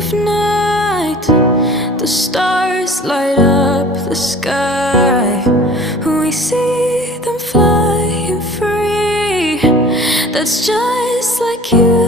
of night, the stars light up the sky. We see them flying free. That's just like you.